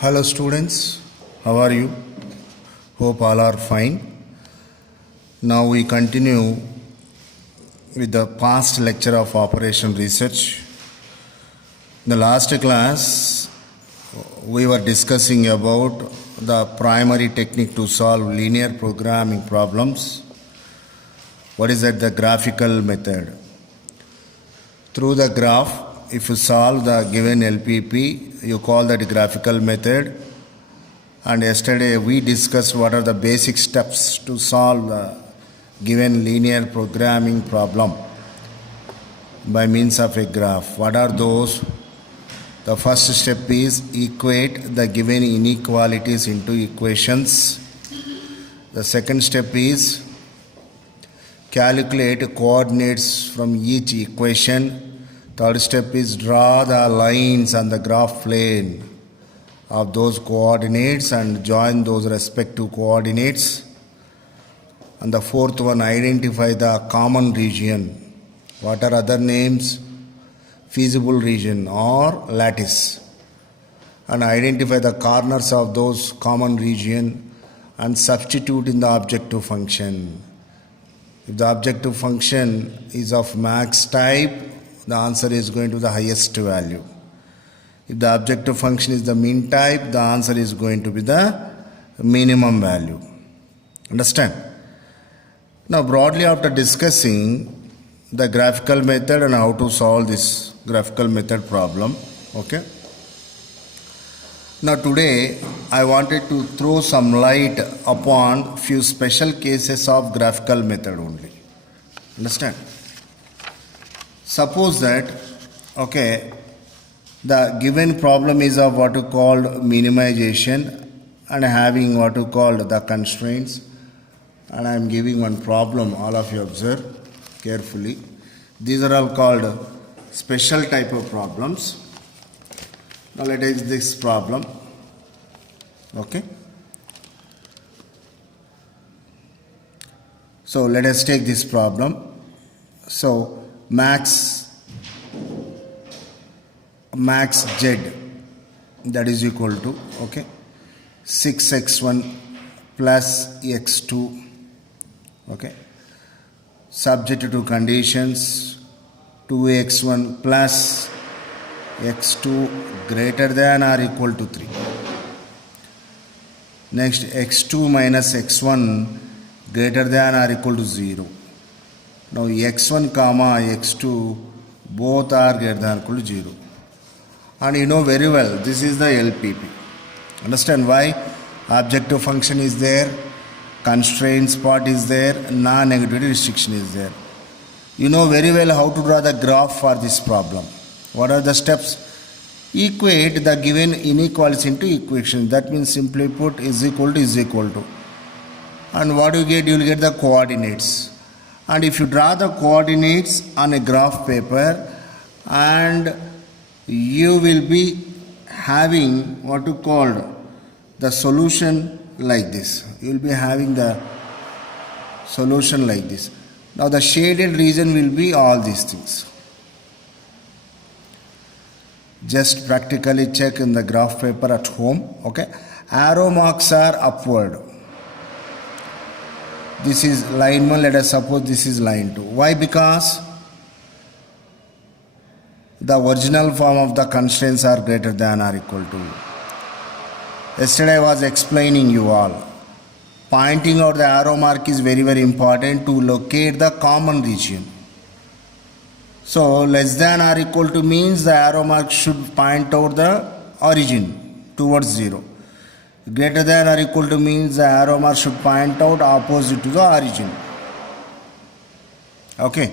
Hello students, how are you? Hope all are fine. Now we continue with the past lecture of operation research. In the last class, we were discussing about the primary technique to solve linear programming problems. What is that? The graphical method. Through the graph, if you solve the given LPP, you call that graphical method. And yesterday we discussed what are the basic steps to solve the given linear programming problem by means of a graph. What are those? The first step is equate the given inequalities into equations. The second step is calculate coordinates from each equation. Third step is draw the lines on the graph plane of those coordinates and join those respective coordinates. And the fourth one, identify the common region. What are other names? Feasible region or lattice. And identify the corners of those common region and substitute in the objective function. If the objective function is of max type, the answer is going to the highest value. If the objective function is the mean type, the answer is going to be the minimum value. Understand? Now broadly, after discussing the graphical method and how to solve this graphical method problem, okay. Now today I wanted to throw some light upon few special cases of graphical method only. Understand? Suppose that, okay, the given problem is of what you call minimization and having what you call the constraints, and I am giving one problem, all of you observe carefully. These are all called special type of problems. Now let us take this problem, okay. So let us take this problem. So max z, that is equal to, okay, 6x1 plus x2, okay, subject to conditions 2x1 plus x2 greater than or equal to 3. Next, x2 minus x1 greater than or equal to 0. Now x1 comma x2 both are greater than or equal to 0. And you know very well this is the LPP. Understand why? Objective function is there, constraints part is there, non-negativity restriction is there. You know very well how to draw the graph for this problem. What are the steps? Equate the given inequalities into equations. That means simply put is equal to. And what you get? You will get the coordinates. And if you draw the coordinates on a graph paper, and you will be having what you call the solution like this. You will be having the solution like this. Now the shaded region will be all these things. Just practically check in the graph paper at home, okay. Arrow marks are upward. This is line 1, let us suppose this is line 2. Why? Because the original form of the constraints are greater than or equal to. Yesterday I was explaining you all. Pointing out the arrow mark is very, very important to locate the common region. So less than or equal to means the arrow mark should point out the origin towards 0. Greater than or equal to means the arrow mark should point out opposite to the origin. Okay.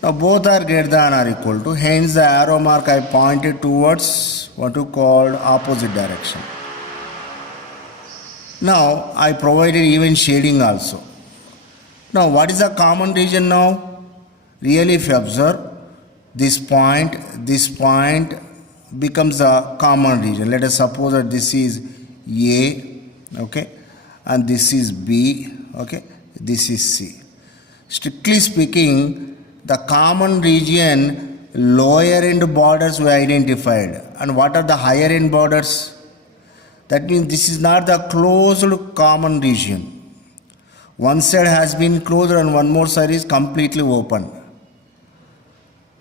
Now both are greater than or equal to, hence the arrow mark I pointed towards what you call opposite direction. Now I provided even shading also. Now what is the common region now? Really, if you observe, this point becomes the common region. Let us suppose that this is A, okay, and this is B, okay, this is C. Strictly speaking, the common region lower end borders we identified. And what are the higher end borders? That means this is not the closed common region. One side has been closed and one more side is completely open.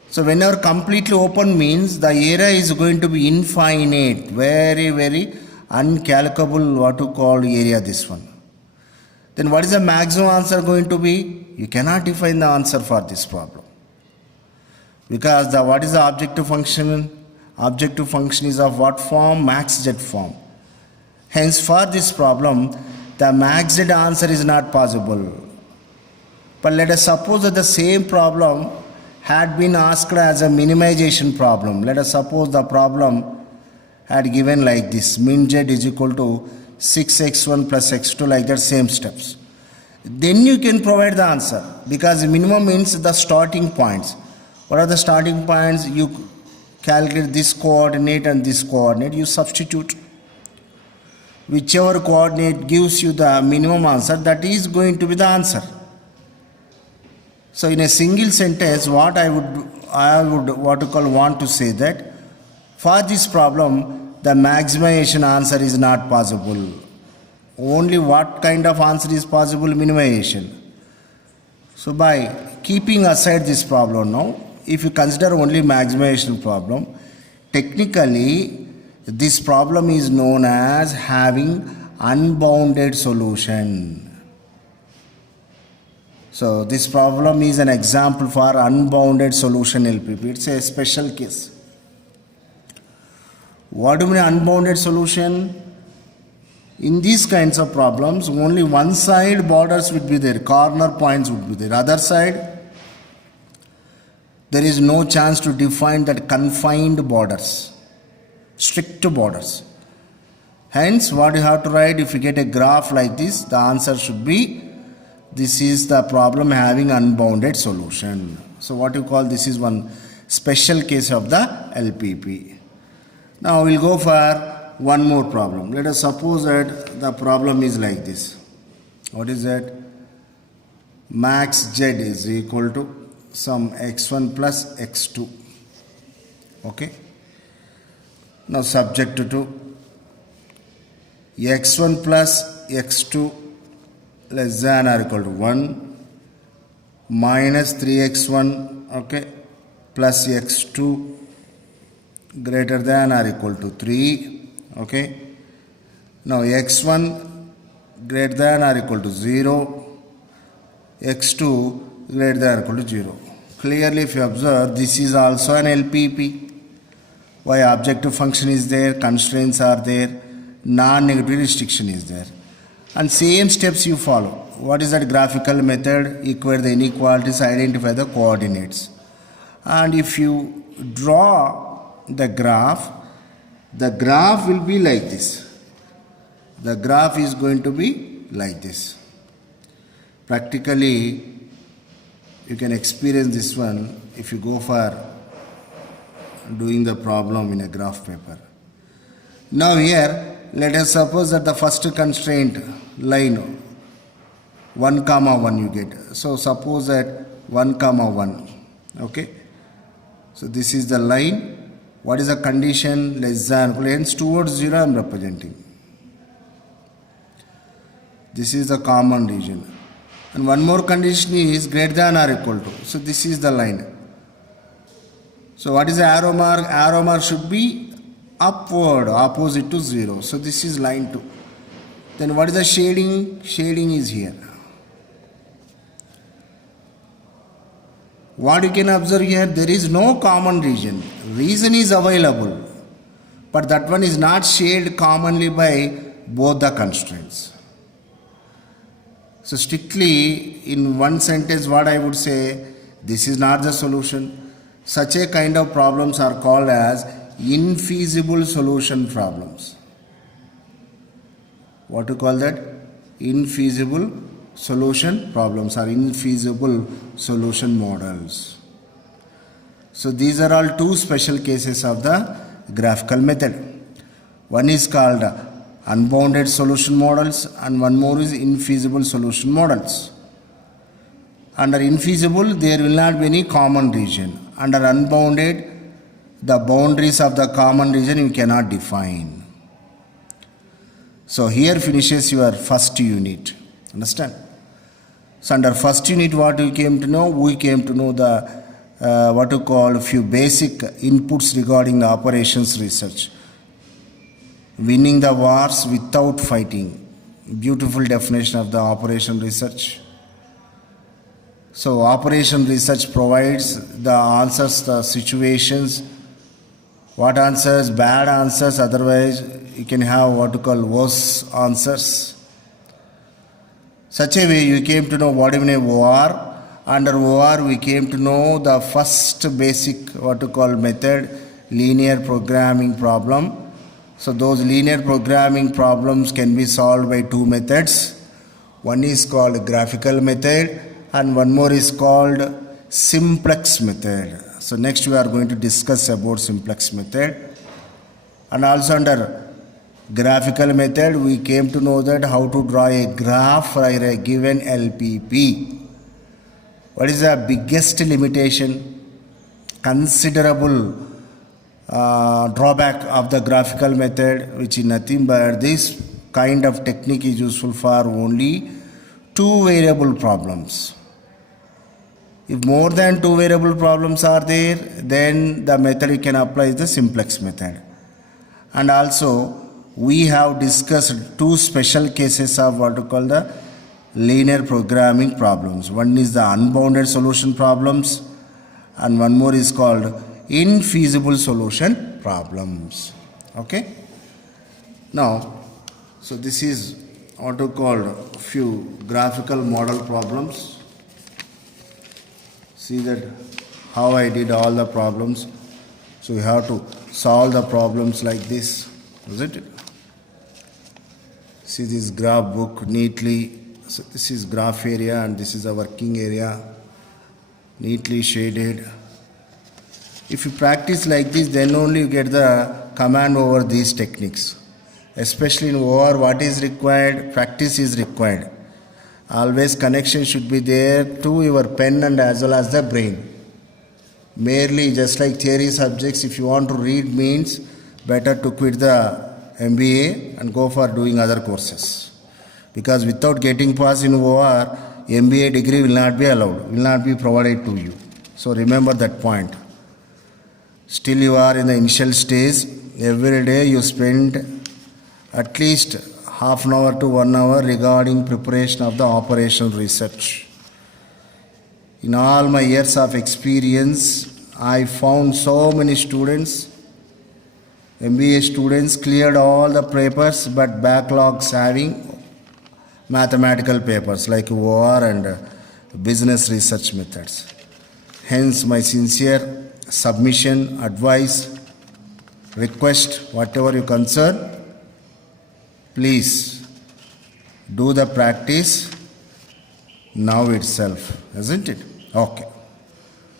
So whenever completely open means the area is going to be infinite, very, very uncalculable what to call area this one. Then what is the maximum answer going to be? You cannot define the answer for this problem. Because what is the objective function? Objective function is of what form? Max Z form. Hence for this problem, the max Z answer is not possible. But let us suppose that the same problem had been asked as a minimization problem. Let us suppose the problem had given like this: min Z is equal to 6x1 plus x2, like that, same steps. Then you can provide the answer, because minimum means the starting points. What are the starting points? You calculate this coordinate and this coordinate, you substitute. Whichever coordinate gives you the minimum answer, that is going to be the answer. So in a single sentence, what I would want to say that for this problem, the maximization answer is not possible. Only what kind of answer is possible? Minimization. So by keeping aside this problem now, if you consider only maximization problem, technically this problem is known as having unbounded solution. So this problem is an example for unbounded solution LPP. It's a special case. What do you mean unbounded solution? In these kinds of problems, only one side borders would be there, corner points would be there. Other side, there is no chance to define that confined borders, strict borders. Hence, what you have to write, if you get a graph like this, the answer should be, this is the problem having unbounded solution. So what you call, this is one special case of the LPP. Now we'll go for one more problem. Let us suppose that the problem is like this. What is that? Max Z is equal to some x1 plus x2. Okay. Now subject to x1 plus x2 less than or equal to 1 minus 3x1, okay, plus x2 greater than or equal to 3, okay. Now x1 greater than or equal to 0, x2 greater than or equal to 0. Clearly, if you observe, this is also an LPP. Why? Objective function is there, constraints are there, non-negative restriction is there. And same steps you follow. What is that graphical method? Equate the inequalities, identify the coordinates. And if you draw the graph will be like this. The graph is going to be like this. Practically, you can experience this one if you go for doing the problem in a graph paper. Now here, let us suppose that the first constraint line 1, 1 you get. So suppose that 1, 1, okay. So this is the line. What is the condition? Less than, hence towards 0 I am representing. This is the common region. And one more condition is greater than or equal to. So this is the line. So what is the arrow mark? Arrow mark should be upward, opposite to 0. So this is line 2. Then what is the shading? Shading is here. What you can observe here, there is no common region. Region is available, but that one is not shared commonly by both the constraints. So strictly in one sentence, what I would say, this is not the solution. Such a kind of problems are called as infeasible solution problems. What to call that? Infeasible solution problems or infeasible solution models. So these are all two special cases of the graphical method. One is called unbounded solution models and one more is infeasible solution models. Under infeasible, there will not be any common region. Under unbounded, the boundaries of the common region you cannot define. So here finishes your first unit. Understand? So under first unit, what we came to know? We came to know the what to call few basic inputs regarding the operations research. Winning the wars without fighting. Beautiful definition of the operation research. So operation research provides the answers, the situations. What answers? Bad answers. Otherwise, you can have what to call worse answers. Such a way, you came to know what even a war. Under war, we came to know the first basic what to call method, linear programming problem. So those linear programming problems can be solved by two methods. One is called graphical method and one more is called simplex method. So next we are going to discuss about simplex method. And also under graphical method, we came to know that how to draw a graph for a given LPP. What is the biggest limitation? Considerable drawback of the graphical method, which is nothing but this kind of technique is useful for only two variable problems. If more than two variable problems are there, then the method you can apply is the simplex method. And also we have discussed two special cases of what we call the linear programming problems. One is the unbounded solution problems and one more is called infeasible solution problems. Okay. Now, so this is what we call few graphical model problems. See that how I did all the problems. So you have to solve the problems like this, isn't it? See this graph book neatly. So this is graph area and this is a working area, neatly shaded. If you practice like this, then only you get the command over these techniques. Especially in OR, what is required? Practice is required. Always connection should be there to your pen and as well as the brain. Merely just like theory subjects, if you want to read means better to quit the MBA and go for doing other courses. Because without getting pass in OR, MBA degree will not be allowed, will not be provided to you. So remember that point. Still you are in the initial stage. Every day you spend at least half an hour to 1 hour regarding preparation of the operation research. In all my years of experience, I found so many students, MBA students cleared all the papers but backlogs having mathematical papers like OR and business research methods. Hence my sincere submission, advice, request, whatever you concern, please do the practice now itself, isn't it? Okay.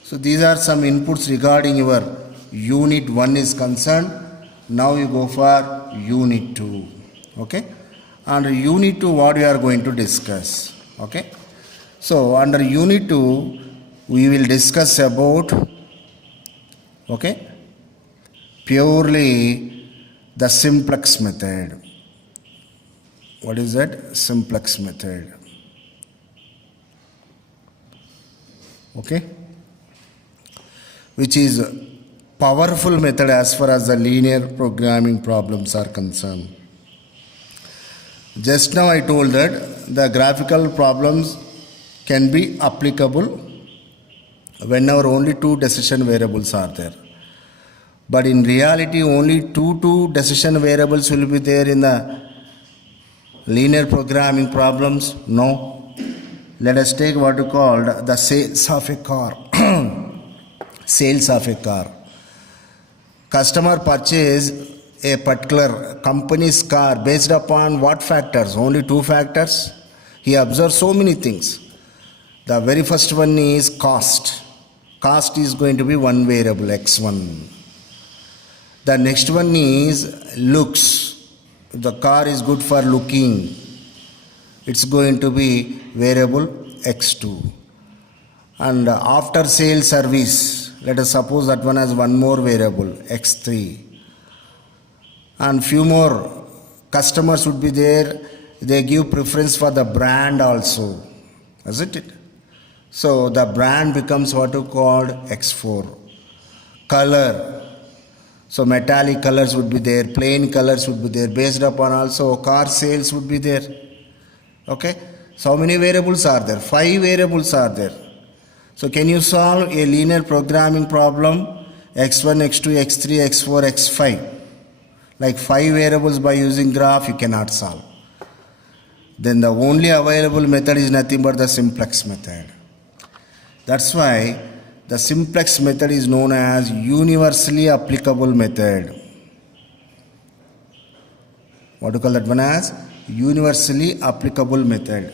So these are some inputs regarding your unit 1 is concerned. Now you go for unit 2. Okay. Under unit 2, what we are going to discuss. Okay. So under unit 2, we will discuss about, okay, purely the simplex method. What is that? Simplex method. Okay. Which is a powerful method as far as the linear programming problems are concerned. Just now I told that the graphical problems can be applicable whenever only two decision variables are there. But in reality, only two decision variables will be there in the linear programming problems? No. Let us take what we call the sales of a car. Sales of a car. Customer purchase a particular company's car based upon what factors? Only two factors. He observes so many things. The very first one is cost. Cost is going to be one variable, X1. The next one is looks. The car is good for looking. It's going to be variable X2. And after sale service, let us suppose that one has one more variable, X3. And few more customers would be there, they give preference for the brand also, isn't it? So the brand becomes what you called X4. Color. So metallic colors would be there, plain colors would be there, based upon also car sales would be there. Okay? So how many variables are there? 5 variables are there. So can you solve a linear programming problem? X1, X2, X3, X4, X5. Like 5 variables by using graph you cannot solve. Then the only available method is nothing but the simplex method. That's why the simplex method is known as universally applicable method. What do you call that one as? Universally applicable method.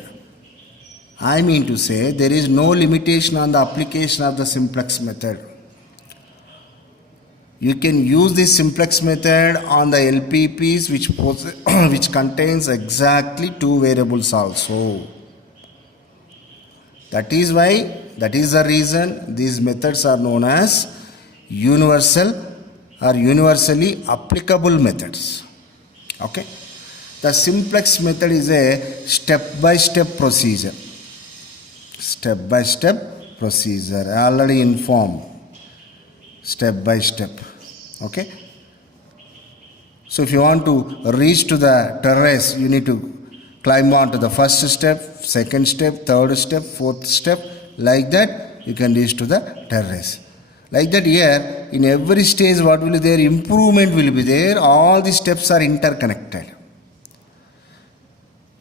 I mean to say there is no limitation on the application of the simplex method. You can use this simplex method on the LPPs which contains exactly 2 variables also. That is the reason these methods are known as universal or universally applicable methods. Okay? The simplex method is a step-by-step procedure. Step-by-step procedure. I already informed. Step-by-step. Okay? So if you want to reach to the terrace, you need to climb on to the first step, second step, third step, fourth step. Like that, you can reach to the terrace. Like that here, in every stage what will be there? Improvement will be there. All the steps are interconnected.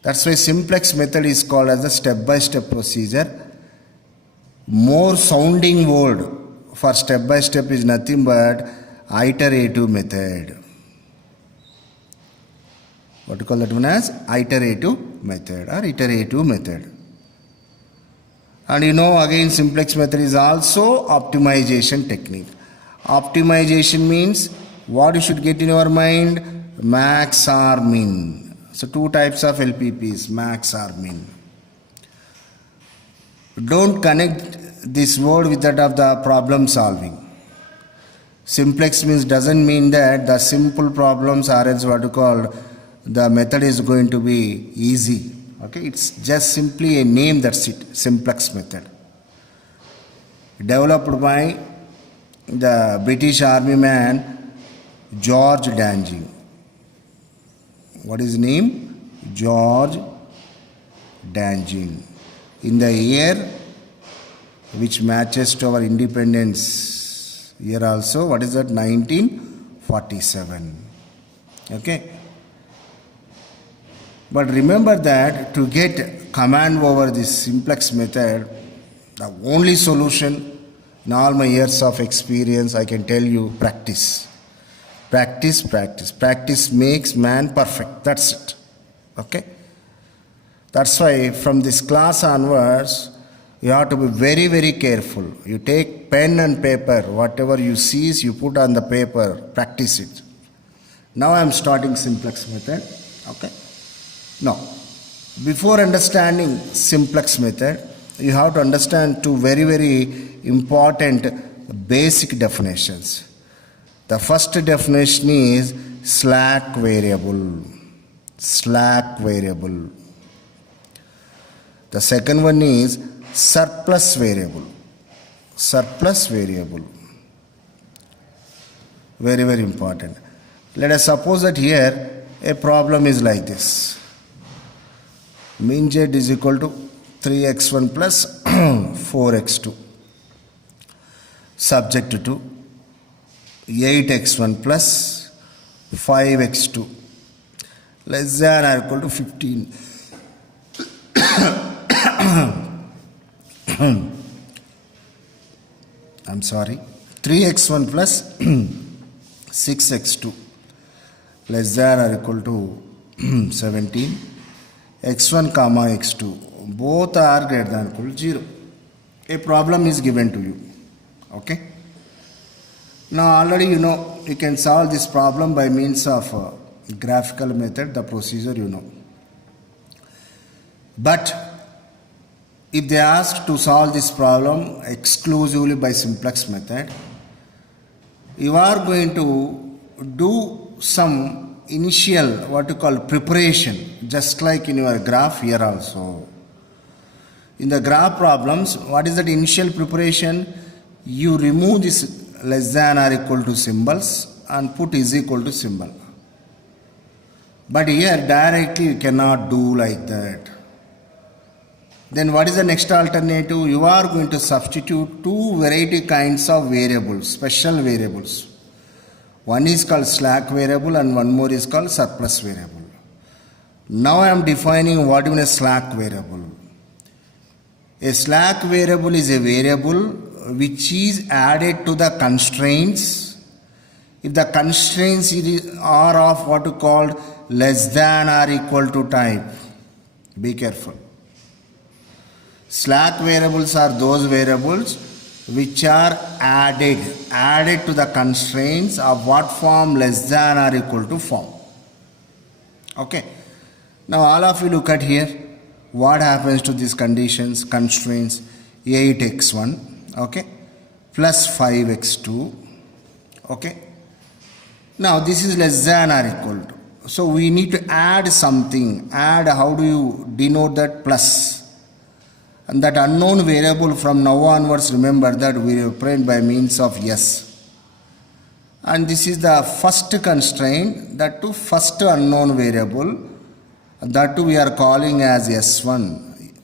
That's why simplex method is called as the step-by-step procedure. More sounding word for step-by-step is nothing but iterative method. What do you call that one as? Iterative method or iterative method. And you know again simplex method is also optimization technique. Optimization means what you should get in your mind? Max or min. So 2 types of LPPs, max or min. Don't connect this word with that of the problem solving. Simplex means doesn't mean that the simple problems are else what you call the method is going to be easy. Okay, it's just simply a name, that's it, simplex method. Developed by the British Army man George Danjing. What is his name? George Danjing. In the year which matches to our independence year also, what is that? 1947. Okay. But remember that to get command over this simplex method, the only solution in all my years of experience, I can tell you, practice. Practice, practice. Practice makes man perfect. That's it. Okay? That's why from this class onwards, you have to be very, very careful. You take pen and paper, whatever you see, you put on the paper, practice it. Now I am starting simplex method. Okay? Now, before understanding simplex method, you have to understand 2 very, very important basic definitions. The first definition is slack variable. Slack variable. The second one is surplus variable. Surplus variable. Very, very important. Let us suppose that here a problem is like this. Min z is equal to 3x1 plus 4x2. Subject to 8x1 plus 5x2 less than or equal to 15. I'm sorry. 3x1 plus 6x2 less than or equal to 17. x1 comma x2 both are greater than or equal to 0. A problem is given to you. Okay. Now already you know you can solve this problem by means of graphical method, the procedure you know. But if they ask to solve this problem exclusively by simplex method, you are going to do some initial what you call preparation, just like in your graph here also. In the graph problems, what is that initial preparation? You remove this less than or equal to symbols and put is equal to symbol. But here directly you cannot do like that. Then what is the next alternative? You are going to substitute two variety kinds of variables, special variables. One is called slack variable and one more is called surplus variable. Now I am defining what is a slack variable. A slack variable is a variable which is added to the constraints if the constraints are of what you call less than or equal to type. Be careful. Slack variables are those variables which are added to the constraints of what form? Less than or equal to form. Okay. Now all of you look at here. What happens to these conditions, constraints? 8x1, okay, plus 5x2, okay. Now this is less than or equal to. So we need to add something. Add, how do you denote that? Plus. And that unknown variable from now onwards, remember that we represent by means of s. And this is the first constraint, that to first unknown variable. That too we are calling as S1.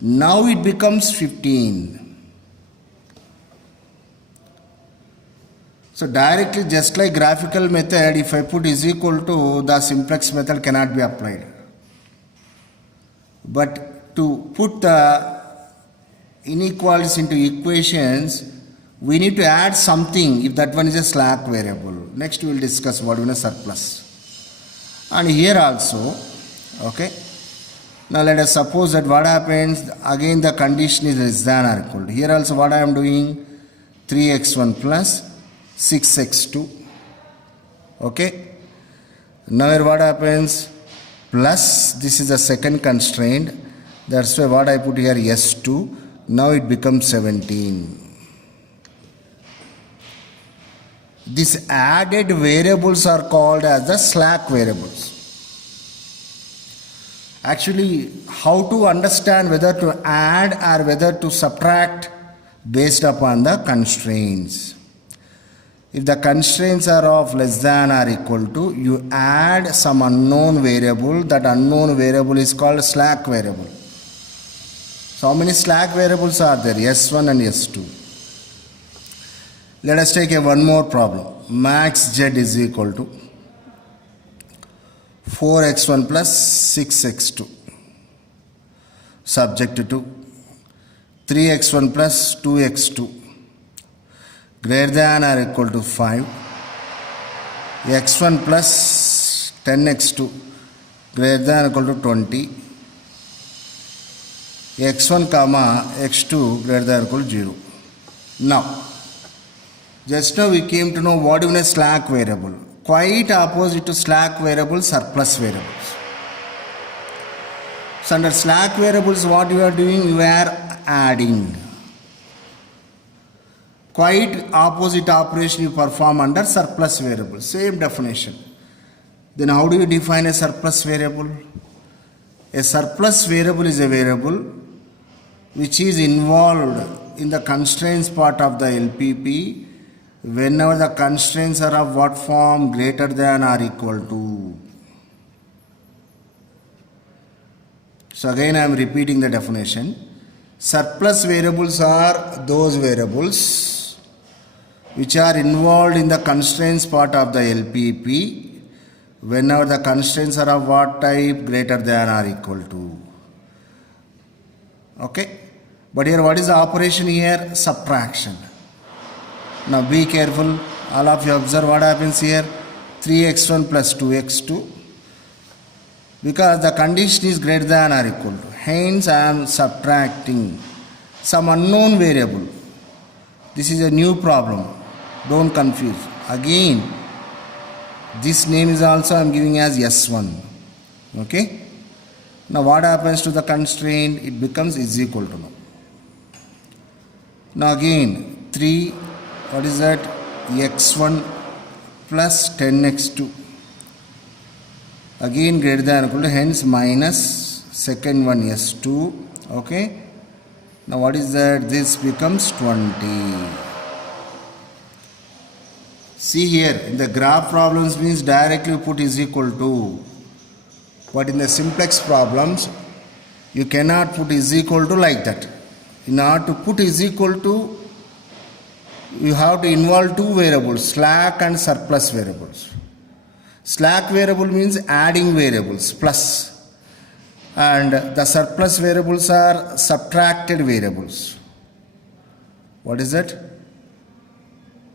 Now it becomes 15. So directly, just like graphical method, if I put is equal to, the simplex method cannot be applied. But to put the inequalities into equations, we need to add something if that one is a slack variable. Next we will discuss what is a surplus. And here also, okay. Now let us suppose that what happens, again the condition is less than or equal to. Here also what I am doing, 3x1 plus 6x2, okay. Now here what happens, plus this is the second constraint, that's why what I put here s2, now it becomes 17. These added variables are called as the slack variables. Actually, how to understand whether to add or whether to subtract based upon the constraints. If the constraints are of less than or equal to, you add some unknown variable. That unknown variable is called slack variable. So how many slack variables are there? S1 and S2. Let us take one more problem. Max z is equal to 4x1 plus 6x2 subject to 3x1 plus 2x2 greater than or equal to 5, x1 plus 10x2 greater than or equal to 20, x1 comma x2 greater than or equal to 0. Now, just now we came to know what is a slack variable. Quite opposite to slack variables, surplus variables. So under slack variables, what you are doing? You are adding. Quite opposite operation you perform under surplus variable. Same definition. Then how do you define a surplus variable? A surplus variable is a variable which is involved in the constraints part of the LPP whenever the constraints are of what form? Greater than or equal to. So again I am repeating the definition. Surplus variables are those variables which are involved in the constraints part of the LPP whenever the constraints are of what type? Greater than or equal to. Okay. But here what is the operation here? Subtraction. Now be careful, all of you observe what happens here, 3x1 plus 2x2, because the condition is greater than or equal to. Hence I am subtracting some unknown variable. This is a new problem, don't confuse. Again, this name is also I am giving as S1, okay. Now what happens to the constraint? It becomes is equal to now. Now again, 3, what is that? x1 plus 10x2 again greater than or equal to, hence minus second one s2. Okay, now what is that? This becomes 20. See here, in the graph problems means directly put is equal to, but in the simplex problems you cannot put is equal to like that. In order to put is equal to, you have to involve two variables, slack and surplus variables. Slack variable means adding variables, plus, and the surplus variables are subtracted variables. What is that?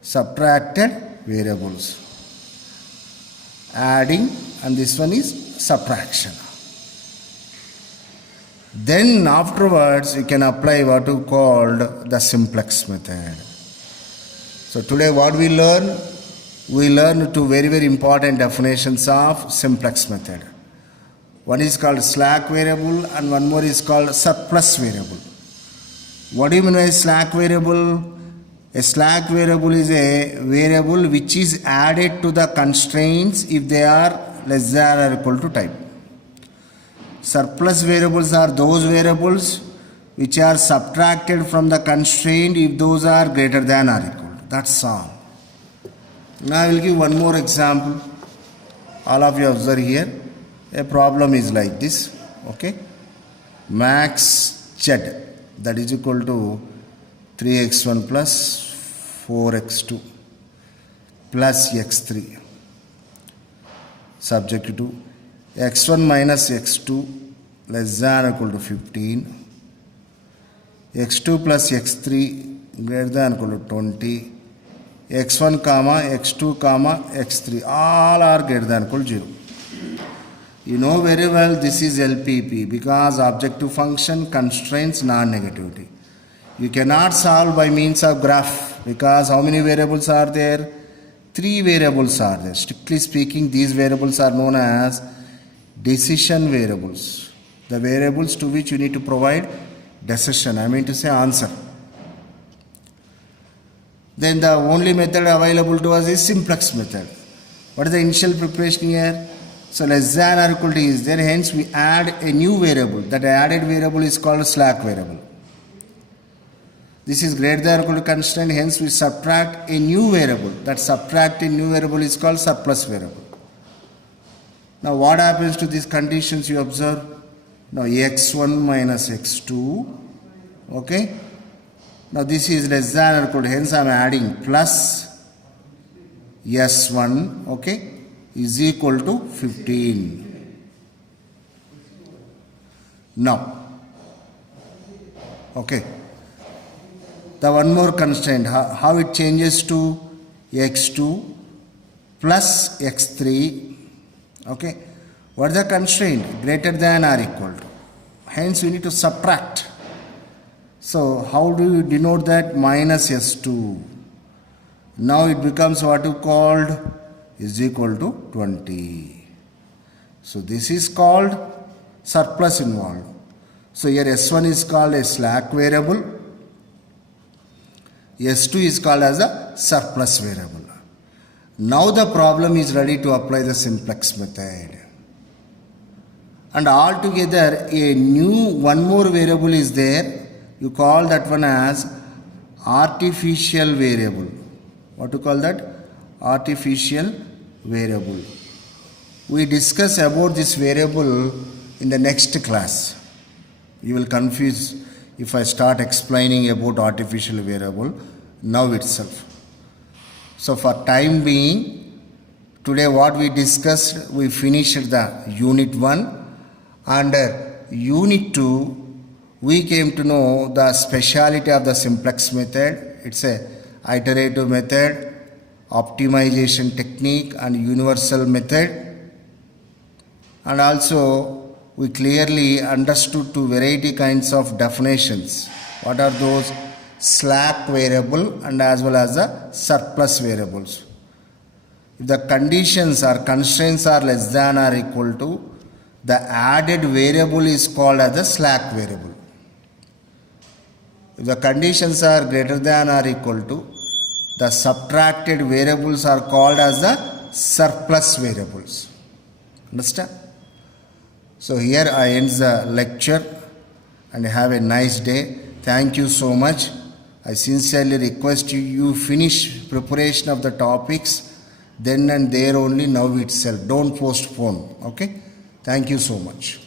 Subtracted variables. Adding, and this one is subtraction. Then afterwards you can apply what you called the simplex method. So today what we learn? We learn two very important definitions of simplex method. One is called slack variable and one more is called surplus variable. What do you mean by slack variable? A slack variable is a variable which is added to the constraints if they are less than or equal to type. Surplus variables are those variables which are subtracted from the constraint if those are greater than or equal. That's all. Now I will give one more example. All of you observe here. A problem is like this. Okay. Max z, that is equal to 3x1 plus 4x2 plus x3 subject to x1 minus x2 less than or equal to 15, x2 plus x3 greater than or equal to 20, x1 comma x2 comma x3 all are greater than or equal to 0. You know very well this is LPP because objective function constrains non-negativity. You cannot solve by means of graph because how many variables are there? 3 variables are there. Strictly speaking, these variables are known as decision variables. The variables to which you need to provide decision, I mean to say answer. Then the only method available to us is simplex method. What is the initial preparation here? So less than or equal to is there, hence we add a new variable. That added variable is called slack variable. This is greater than or equal to constraint, hence we subtract a new variable. That subtracted new variable is called surplus variable. Now what happens to these conditions you observe? Now x1 minus x2, okay. Now this is less than or equal to, hence I am adding plus s1, okay, is equal to 15. Now, okay. The one more constraint, how it changes to x2 plus x3, okay. What is the constraint? Greater than or equal to. Hence we need to subtract. So how do you denote that? Minus s2. Now it becomes what you called is equal to 20. So this is called surplus involved. So here s1 is called a slack variable. S2 is called as a surplus variable. Now the problem is ready to apply the simplex method. And altogether a new one more variable is there. You call that one as artificial variable. What to call that? Artificial variable. We discuss about this variable in the next class. You will confuse if I start explaining about artificial variable now itself. So for time being, today what we discussed, we finished the unit 1. Under unit 2, we came to know the speciality of the simplex method. It's a iterative method, optimization technique and universal method. And also we clearly understood two variety kinds of definitions. What are those? Slack variable and as well as the surplus variables. If the conditions or constraints are less than or equal to, the added variable is called as the slack variable. If the conditions are greater than or equal to, the subtracted variables are called as the surplus variables. Understand? So here I end the lecture and have a nice day. Thank you so much. I sincerely request you finish preparation of the topics then and there only, now itself. Don't postpone. Okay? Thank you so much.